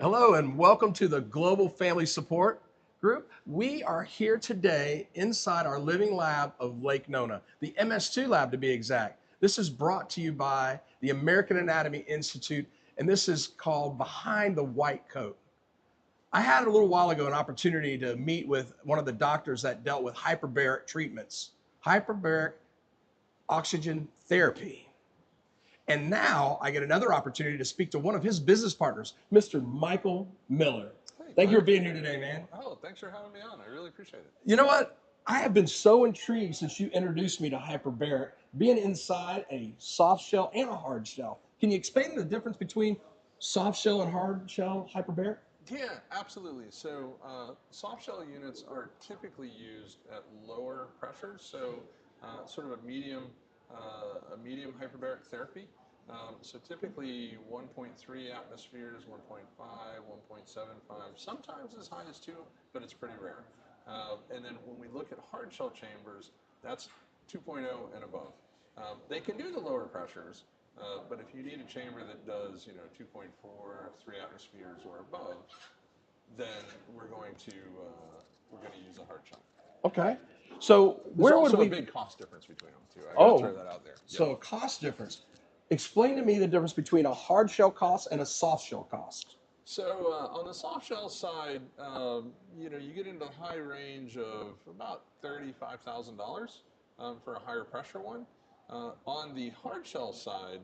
Hello and welcome to the Global Family Support Group. We are here today inside our living lab of Lake Nona, the MS2 lab to be exact. This is brought to you by the American Anatomy Institute, and this is called Behind the White Coat. I had a little while ago an opportunity to meet with one of the doctors that dealt with hyperbaric treatments, hyperbaric oxygen therapy. And now I get another opportunity to speak to one of his business partners, Mr. Michael Miller. Hey, Thank you for Clark. being here today, man. Oh, thanks for having me on. I really appreciate it. You know what? I have been so intrigued since you introduced me to hyperbaric, being inside a soft shell and a hard shell. Can you explain the difference between soft shell and hard shell hyperbaric? Yeah, absolutely. So, soft shell units are typically used at lower pressures, so sort of a medium hyperbaric therapy. So typically 1.3 atmospheres, 1.5, 1.75, sometimes as high as 2, but it's pretty rare. And then when we look at hard shell chambers, that's 2.0 and above. They can do the lower pressures, but if you need a chamber that does, 2.4, 3 atmospheres or above, then we're going to use a hard shell. Okay. So There's where would also a we? big cost difference between them too. I got to throw Oh, that out there. Yep. so a cost difference. Explain to me the difference between a hard shell cost and a soft shell cost. So on the soft shell side, you get into the high range of about $35,000 for a higher pressure one. On the hard shell side,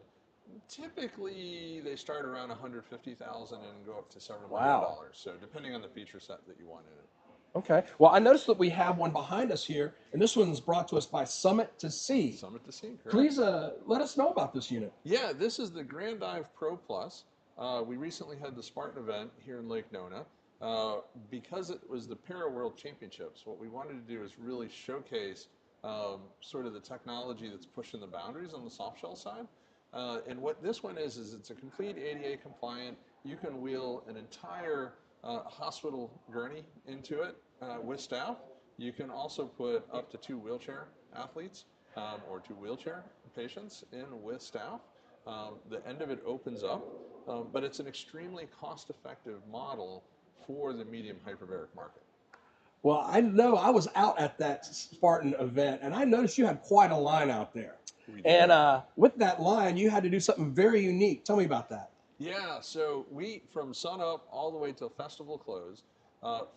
typically they start around 150,000 and go up to several million Wow. dollars. So depending on the feature set that you want in it. Okay. Well, I noticed that we have one behind us here, and this one's brought to us by Summit to Sea. Summit to Sea, correct? Please let us know about this unit. Yeah, this is the Grand Dive Pro Plus. We recently had the Spartan event here in Lake Nona. Because it was the Para World Championships, what we wanted to do is really showcase sort of the technology that's pushing the boundaries on the soft shell side. And what this one is it's a complete ADA compliant. You can wheel an entire hospital gurney into it with staff. You can also put up to 2 wheelchair athletes or 2 wheelchair patients in with staff. The end of it opens up, but it's an extremely cost-effective model for the medium hyperbaric market. Well, I know I was out at that Spartan event, and I noticed you had quite a line out there. We And did. with that line, you had to do something very unique. Tell me about that. Yeah, so we, from sun up all the way till festival close,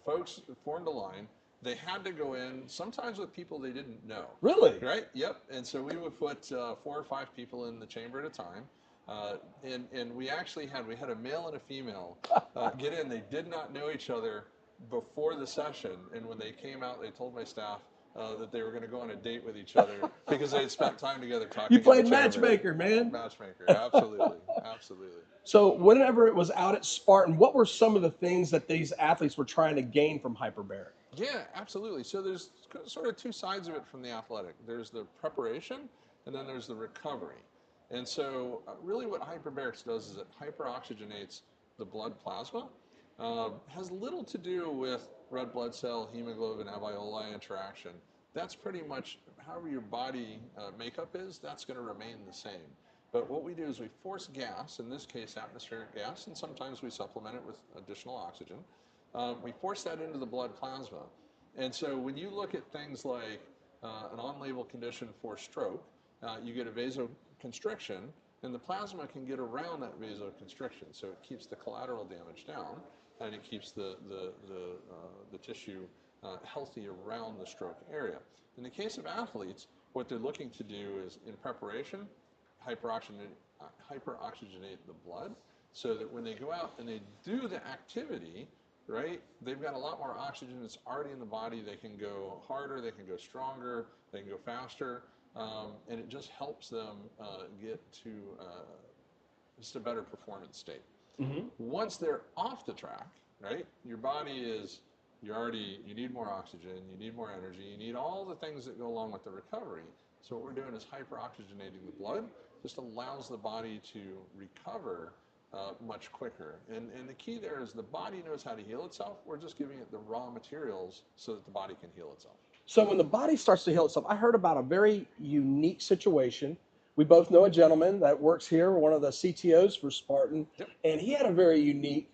folks formed a line. They had to go in, sometimes with people they didn't know. Really? Right? Yep. And so we would put 4 or 5 people in the chamber at a time. And we actually had a male and a female get in. They did not know each other before the session. And when they came out, they told my staff that they were going to go on a date with each other because they had spent time together talking You in the played chamber. matchmaker, man. Matchmaker, absolutely, absolutely. So, whenever it was out at Spartan, what were some of the things that these athletes were trying to gain from hyperbaric? Yeah, absolutely. So there's sort of 2 sides of it from the athletic. There's the preparation, and then there's the recovery. And so, really, what hyperbarics does is it hyperoxygenates the blood plasma. Has little to do with red blood cell, hemoglobin, alveoli interaction. That's pretty much however your body makeup is. That's going to remain the same. But what we do is we force gas, in this case atmospheric gas, and sometimes we supplement it with additional oxygen. We force that into the blood plasma. And so when you look at things like an on-label condition for stroke, you get a vasoconstriction, and the plasma can get around that vasoconstriction. So it keeps the collateral damage down, and it keeps the tissue healthy around the stroke area. In the case of athletes, what they're looking to do is, in preparation, hyperoxygenate the blood so that when they go out and they do the activity, right, they've got a lot more oxygen that's already in the body. They can go harder, they can go stronger, they can go faster, and it just helps them get to just a better performance state. Mm-hmm. Once they're off the track, right, your body is, you need more oxygen, you need more energy, you need all the things that go along with the recovery. So what we're doing is hyperoxygenating the blood, just allows the body to recover much quicker. And the key there is the body knows how to heal itself. We're just giving it the raw materials so that the body can heal itself. So, when the body starts to heal itself, I heard about a very unique situation. We both know a gentleman that works here, one of the CTOs for Spartan, Yep. and he had a very unique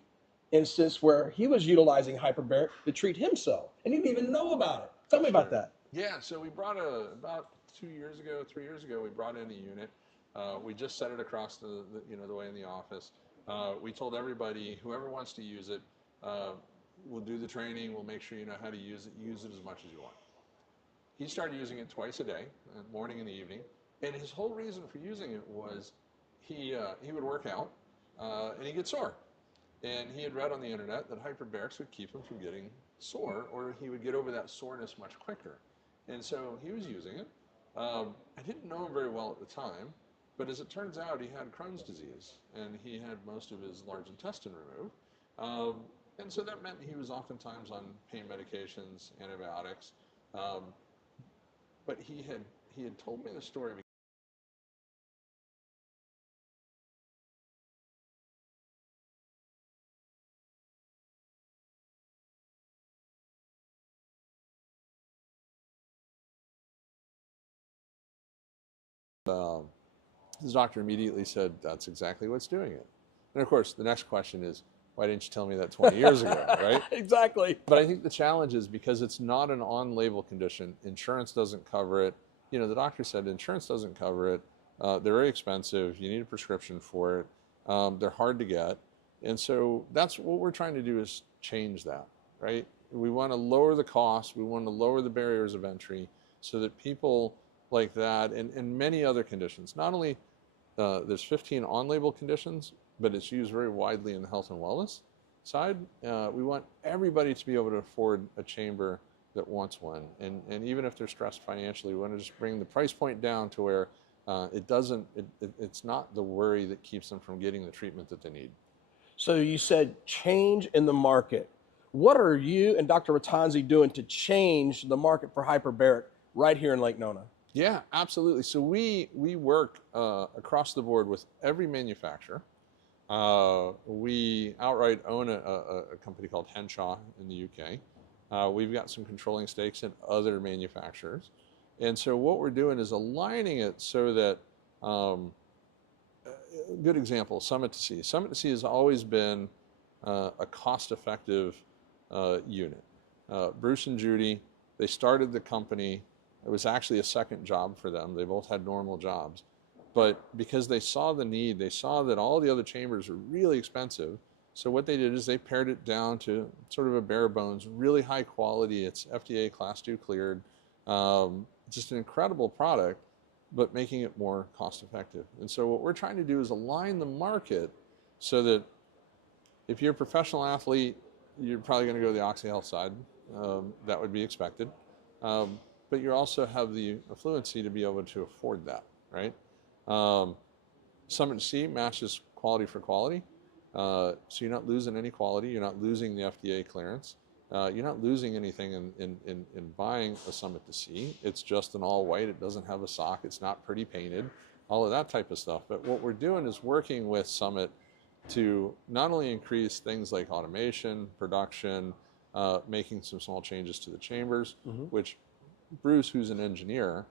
instance where he was utilizing hyperbaric to treat himself, and he didn't even know about it. Tell me about that. Yeah, so we brought about 2 years ago, 3 years ago, we brought in a unit. We just set it across the way in the office. We told everybody, whoever wants to use it, we'll do the training. We'll make sure you know how to use it. Use it as much as you want. He started using it twice a day, morning and the evening. And his whole reason for using it was he would work out and he'd get sore. And he had read on the internet that hyperbarics would keep him from getting sore, or he would get over that soreness much quicker. And so he was using it. I didn't know him very well at the time, but as it turns out, he had Crohn's disease, and he had most of his large intestine removed. And so that meant he was oftentimes on pain medications, antibiotics. But he had told me the story. His doctor immediately said, "That's exactly what's doing it." And of course, the next question is, why didn't you tell me that 20 years ago, right? Exactly. But I think the challenge is because it's not an on-label condition, insurance doesn't cover it. You know, the doctor said insurance doesn't cover it. They're very expensive. You need a prescription for it. They're hard to get. And so that's what we're trying to do, is change that, right? We want to lower the cost. We want to lower the barriers of entry so that people like that and many other conditions, not only there's 15 on-label conditions, but it's used very widely in the health and wellness side. We want everybody to be able to afford a chamber that wants one. And even if they're stressed financially, we want to just bring the price point down to where it's not the worry that keeps them from getting the treatment that they need. So you said change in the market. What are you and Dr. Ratanzi doing to change the market for hyperbaric right here in Lake Nona? Yeah, absolutely. So we work across the board with every manufacturer. We outright own a company called Henshaw in the UK. We've got some controlling stakes in other manufacturers. And so what we're doing is aligning it so that, a good example, Summit to Sea. Summit to Sea has always been a cost-effective unit. Bruce and Judy, they started the company. It was actually a second job for them. They both had normal jobs. But because they saw the need, they saw that all the other chambers were really expensive. So what they did is they pared it down to sort of a bare bones, really high quality. It's FDA Class 2 cleared. Just an incredible product, but making it more cost effective. And so what we're trying to do is align the market so that if you're a professional athlete, you're probably going to go to the OxyHealth side. That would be expected. But you also have the affluency to be able to afford that, right? Summit C matches quality for quality. So you're not losing any quality. You're not losing the FDA clearance. You're not losing anything in buying a Summit to C. It's just an all white. It doesn't have a sock. It's not pretty painted, all of that type of stuff. But what we're doing is working with Summit to not only increase things like automation, production, making some small changes to the chambers, which Bruce, who's an engineer,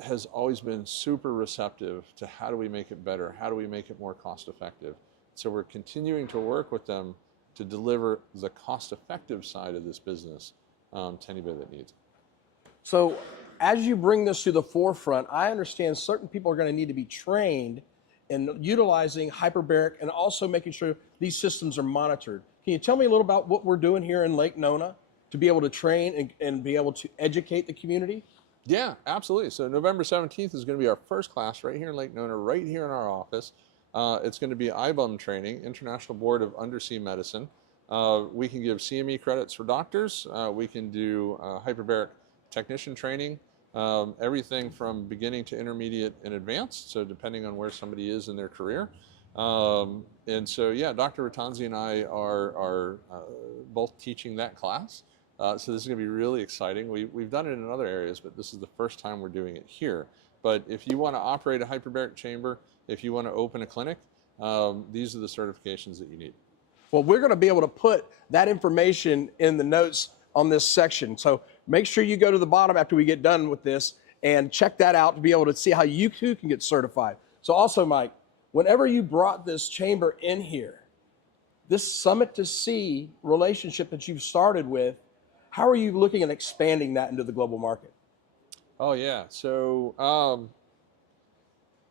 has always been super receptive to how do we make it better? How do we make it more cost effective? So we're continuing to work with them to deliver the cost effective side of this business to anybody that needs it. So as you bring this to the forefront, I understand certain people are going to need to be trained in utilizing hyperbaric and also making sure these systems are monitored. Can you tell me a little about what we're doing here in Lake Nona to be able to train and be able to educate the community? Yeah, absolutely. So November 17th is going to be our first class right here in Lake Nona, right here in our office. It's going to be IBUM training, International Board of Undersea Medicine. We can give CME credits for doctors. We can do hyperbaric technician training, everything from beginning to intermediate and advanced, so depending on where somebody is in their career. And so, yeah, Dr. Ratanzi and I are both teaching that class. So this is going to be really exciting. We've done it in other areas, but this is the first time we're doing it here. But if you want to operate a hyperbaric chamber, if you want to open a clinic, these are the certifications that you need. Well, we're going to be able to put that information in the notes on this section. So make sure you go to the bottom after we get done with this and check that out to be able to see how you too can get certified. So also, Mike, whenever you brought this chamber in here, this Summit to Sea relationship that you've started with, how are you looking at expanding that into the global market? Oh yeah. So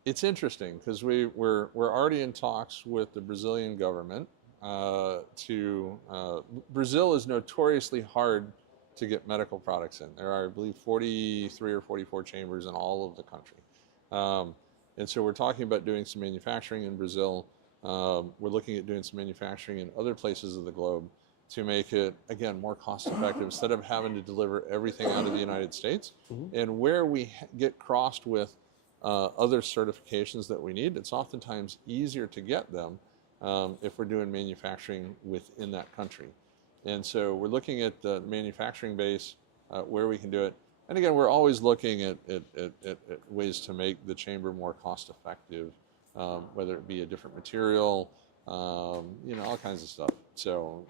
it's interesting because we're already in talks with the Brazilian government. Brazil is notoriously hard to get medical products in. There are, I believe, 43 or 44 chambers in all of the country. And so we're talking about doing some manufacturing in Brazil. We're looking at doing some manufacturing in other places of the globe to make it, again, more cost effective instead of having to deliver everything out of the United States. And where we get crossed with other certifications that we need, it's oftentimes easier to get them if we're doing manufacturing within that country. And so we're looking at the manufacturing base, where we can do it. And again, we're always looking at ways to make the chamber more cost effective, whether it be a different material, all kinds of stuff. So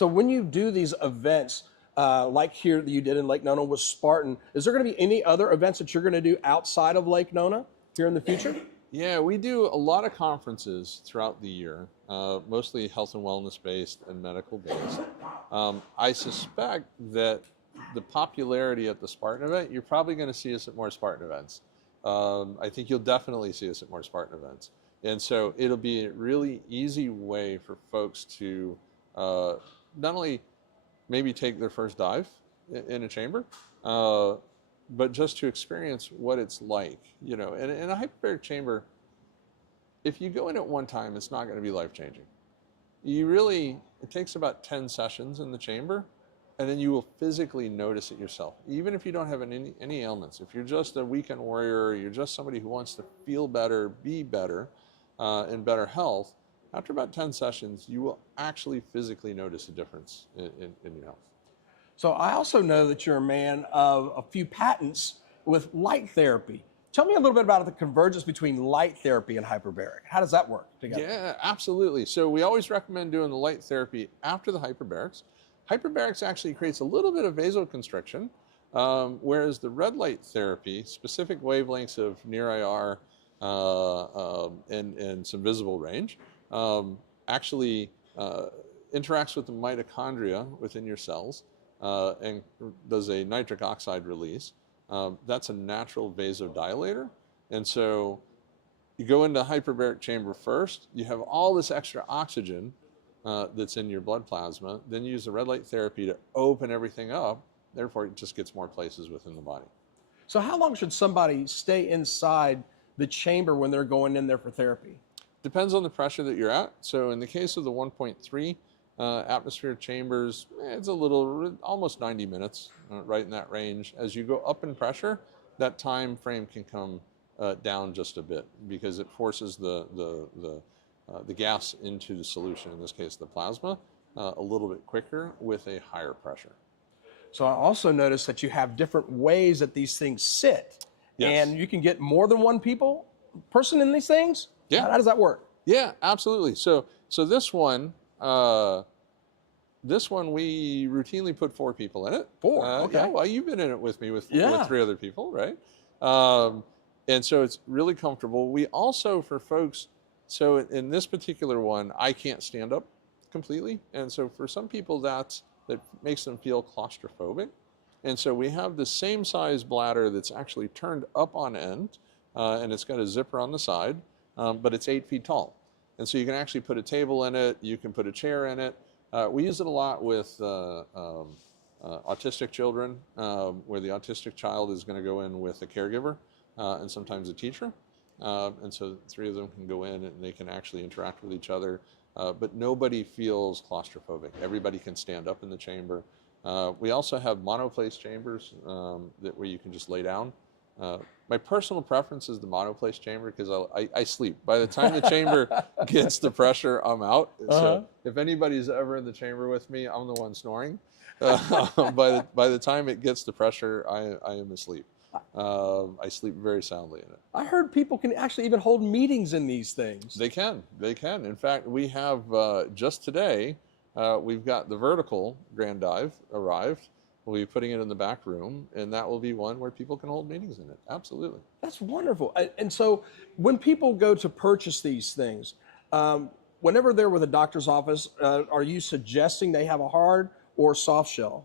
when you do these events, like here that you did in Lake Nona with Spartan, is there going to be any other events that you're going to do outside of Lake Nona here in the future? Yeah, we do a lot of conferences throughout the year, mostly health and wellness based and medical based. I suspect that the popularity at the Spartan event, you're probably going to see us at more Spartan events. I think you'll definitely see us at more Spartan events. And so it'll be a really easy way for folks to not only maybe take their first dive in a chamber, but just to experience what it's like, And in a hyperbaric chamber, if you go in at one time, it's not going to be life-changing. It takes about 10 sessions in the chamber, and then you will physically notice it yourself. Even if you don't have any ailments, if you're just a weekend warrior, you're just somebody who wants to feel better, be better, in better health, after about 10 sessions, you will actually physically notice a difference in your health. So I also know that you're a man of a few patents with light therapy. Tell me a little bit about the convergence between light therapy and hyperbaric. How does that work together? Yeah, absolutely. So we always recommend doing the light therapy after the hyperbarics. Hyperbarics actually creates a little bit of vasoconstriction, whereas the red light therapy, specific wavelengths of near IR and some visible range, actually interacts with the mitochondria within your cells and does a nitric oxide release. That's a natural vasodilator. And so you go into hyperbaric chamber first, you have all this extra oxygen that's in your blood plasma, then you use the red light therapy to open everything up, therefore it just gets more places within the body. So how long should somebody stay inside the chamber when they're going in there for therapy? Depends on the pressure that you're at. So in the case of the 1.3 atmosphere chambers, it's almost 90 minutes, right in that range. As you go up in pressure, that time frame can come down just a bit because it forces the gas into the solution, in this case the plasma, a little bit quicker with a higher pressure. So I also noticed that you have different ways that these things sit. Yes. And you can get more than one person in these things? Yeah. How does that work? Yeah, absolutely. So this one we routinely put 4 people in it. 4, okay. Yeah, well, you've been in it with me with 3 other people, right? And so it's really comfortable. We also, for folks, so in this particular one, I can't stand up completely. And so for some people, that makes them feel claustrophobic. And so we have the same size bladder that's actually turned up on end, and it's got a zipper on the side, but it's 8 feet tall. And so you can actually put a table in it, you can put a chair in it. We use it a lot with autistic children, where the autistic child is going to go in with a caregiver and sometimes a teacher. And so 3 of them can go in and they can actually interact with each other. But nobody feels claustrophobic. Everybody can stand up in the chamber. We also have monoplace chambers where you can just lay down. My personal preference is the monoplace chamber because I sleep. By the time the chamber gets the pressure, I'm out. So if anybody's ever in the chamber with me, I'm the one snoring. By the time it gets the pressure, I am asleep. I sleep very soundly in it. I heard people can actually even hold meetings in these things. They can. In fact, we have just today, we've got the vertical grand dive arrived. We'll be putting it in the back room, and that will be one where people can hold meetings in it. Absolutely. That's wonderful. And so when people go to purchase these things, whenever they're with a doctor's office, are you suggesting they have a hard or soft shell?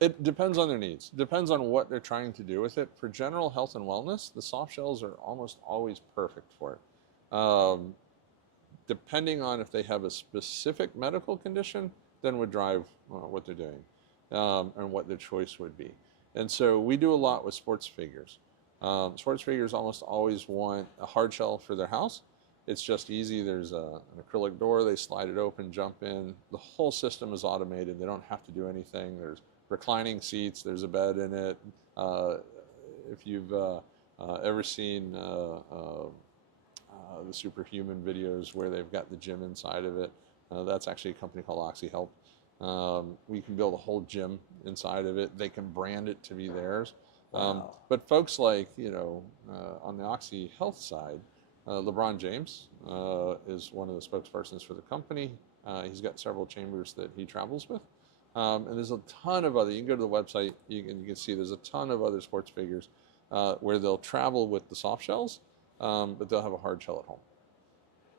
It depends on their needs. Depends on what they're trying to do with it. For general health and wellness, the soft shells are almost always perfect for it. Depending on if they have a specific medical condition, then would drive what they're doing and what their choice would be. And so we do a lot with sports figures. Sports figures almost always want a hard shell for their house. It's just easy. There's an acrylic door. They slide it open, jump in. The whole system is automated. They don't have to do anything. There's reclining seats. There's a bed in it. If you've ever seen the Superhuman videos where they've got the gym inside of it, that's actually a company called OxyHelp. We can build a whole gym inside of it. They can brand it to be theirs. Wow. But folks like, on the Oxy Health side, LeBron James is one of the spokespersons for the company. He's got several chambers that he travels with. And there's a ton of other, you can go to the website, you can see there's a ton of other sports figures where they'll travel with the soft shells, but they'll have a hard shell at home.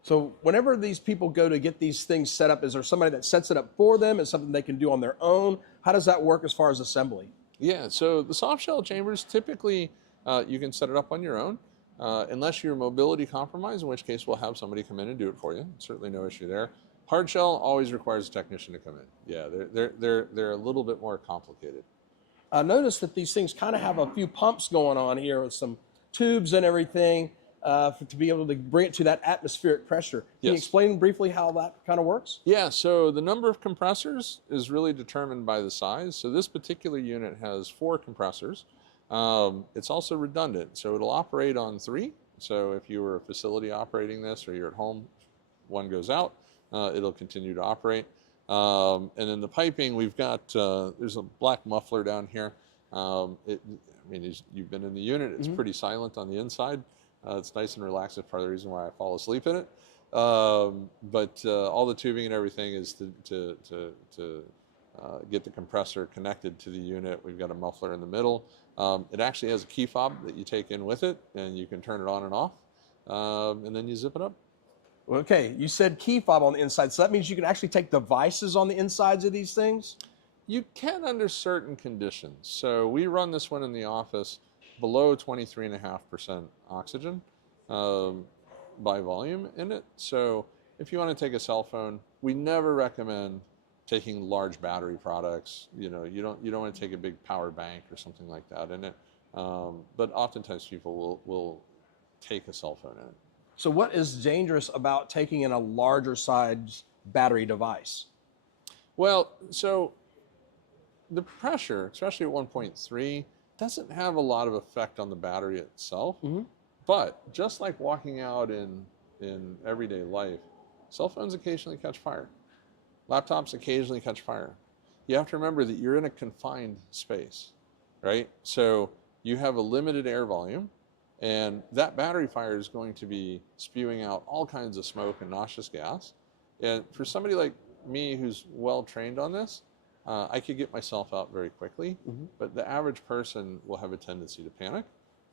So whenever these people go to get these things set up, is there somebody that sets it up for them? Is something they can do on their own? How does that work as far as assembly? Yeah, so the soft shell chambers, typically you can set it up on your own, unless you're mobility compromised, in which case we'll have somebody come in and do it for you. Certainly no issue there. Hard shell always requires a technician to come in. Yeah, they're a little bit more complicated. I noticed that these things kind of have a few pumps going on here with some tubes and everything to be able to bring it to that atmospheric pressure. Can you explain briefly how that kind of works? Yeah, so the number of compressors is really determined by the size. So this particular unit has 4 compressors. It's also redundant, so it'll operate on 3. So if you were a facility operating this or you're at home, one goes out, it'll continue to operate. And then the piping, we've got, there's a black muffler down here. You've been in the unit, it's pretty silent on the inside. It's nice and relaxing, part of the reason why I fall asleep in it. But all the tubing and everything is to get the compressor connected to the unit. We've got a muffler in the middle. It actually has a key fob that you take in with it, and you can turn it on and off, and then you zip it up. Okay, you said key fob on the inside, so that means you can actually take devices on the insides of these things? You can under certain conditions. So we run this one in the office below 23.5% oxygen by volume in it. So if you want to take a cell phone, we never recommend taking large battery products. You don't want to take a big power bank or something like that in it. But oftentimes people will take a cell phone in it. So what is dangerous about taking in a larger size battery device? Well, so the pressure, especially at 1.3, doesn't have a lot of effect on the battery itself. But just like walking out in everyday life, cell phones occasionally catch fire. Laptops occasionally catch fire. You have to remember that you're in a confined space, right? So you have a limited air volume, and that battery fire is going to be spewing out all kinds of smoke and noxious gas. And for somebody like me who's well trained on this, I could get myself out very quickly, but the average person will have a tendency to panic.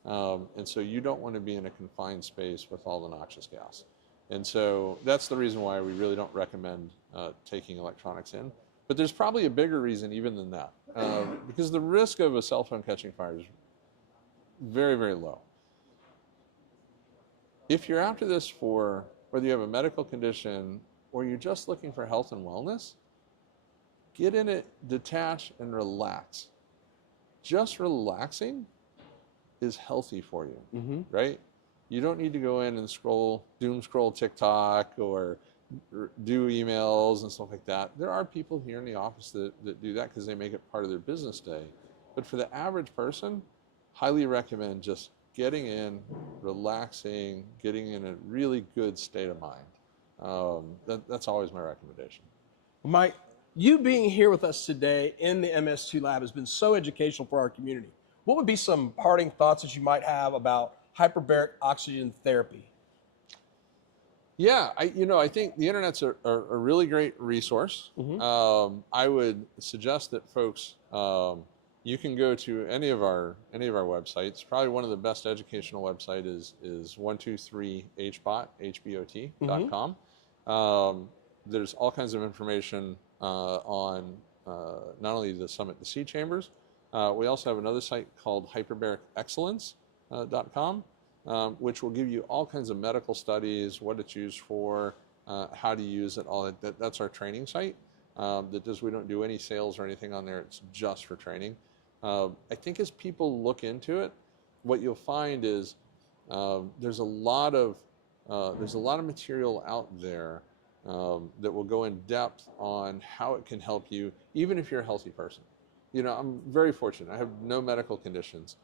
And so you don't want to be in a confined space with all the noxious gas. And so that's the reason why we really don't recommend taking electronics in. But there's probably a bigger reason even than that, because the risk of a cell phone catching fire is very, very low. If you're after this for whether you have a medical condition or you're just looking for health and wellness, get in it, detach, and relax. Just relaxing is healthy for you, right? You don't need to go in and doom scroll TikTok or do emails and stuff like that. There are people here in the office that do that because they make it part of their business day. But for the average person, highly recommend just getting in, relaxing, getting in a really good state of mind. That's always my recommendation. Mike, you being here with us today in the MS2 lab has been so educational for our community. What would be some parting thoughts that you might have about hyperbaric oxygen therapy? Yeah, I think the internet's a really great resource. I would suggest that folks, you can go to any of our websites. Probably one of the best educational website is 123hbot.com. There's all kinds of information on not only the Summit to Sea Chambers, we also have another site called hyperbaricexcellence.com, which will give you all kinds of medical studies, what it's used for, how to use it, all that. That's our training site. We don't do any sales or anything on there. It's just for training. I think as people look into it, what you'll find is there's a lot of material out there that will go in depth on how it can help you, even if you're a healthy person. You know, I'm very fortunate. I have no medical conditions.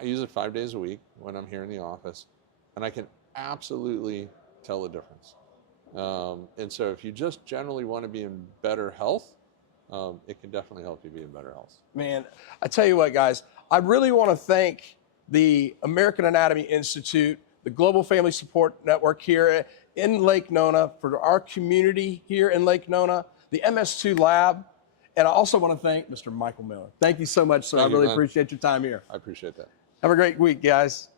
I use it 5 days a week when I'm here in the office, and I can absolutely tell the difference. And so if you just generally want to be in better health, it can definitely help you be in better health. Man, I tell you what, guys, I really want to thank the American Anatomy Institute, the Global Family Support Network here in Lake Nona, for our community here in Lake Nona, the MS2 Lab, and I also want to thank Mr. Michael Miller. Thank you so much, sir. I really appreciate your time here. I appreciate that. Have a great week, guys.